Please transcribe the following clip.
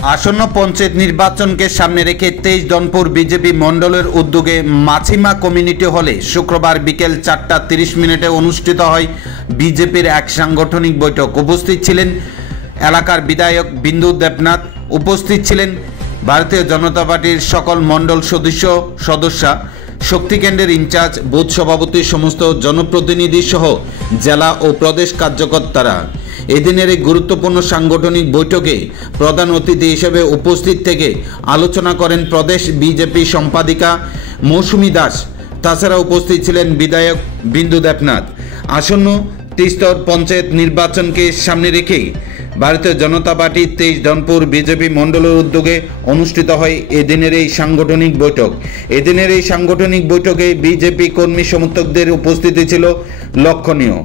আসন্ন পঞ্চায়েত নির্বাচনকে সামনে রেখে 23 দনপুর বিজেপি মণ্ডলের উদ্যোগে মাছিমা কমিউনিটি হলে শুক্রবার বিকেল 4:30 অনুষ্ঠিত হয় বিজেপির এক সাংগঠনিক বৈঠক। উপস্থিত ছিলেন এলাকার বিধায়ক বিন্দু দেবনাথ, উপস্থিত ছিলেন ভারতীয় জনতা পার্টির সকল মণ্ডল সদস্যা, শক্তি কেন্দ্রের ইনচার্জ, বুথ সভাপতি, সমস্ত জনপ্রতিনিধি সহ জেলা ও প্রদেশ কার্যকর্তারা। এদিনের এই গুরুত্বপূর্ণ সাংগঠনিক বৈঠকে প্রধান অতিথি হিসেবে উপস্থিত থেকে আলোচনা করেন প্রদেশ বিজেপি সম্পাদিকা মৌসুমী দাস। তাছাড়া উপস্থিত ছিলেন বিধায়ক বিন্দু দেবনাথ। আসন্ন ত্রিস্তর পঞ্চায়েত নির্বাচনকে সামনে রেখেই ভারতীয় জনতা পার্টি 23 দনপুর বিজেপি মণ্ডলের উদ্যোগে অনুষ্ঠিত হয় এদিনের এই সাংগঠনিক বৈঠক। এদিনের এই সাংগঠনিক বৈঠকে বিজেপি কর্মী সমর্থকদের উপস্থিতি ছিল লক্ষণীয়।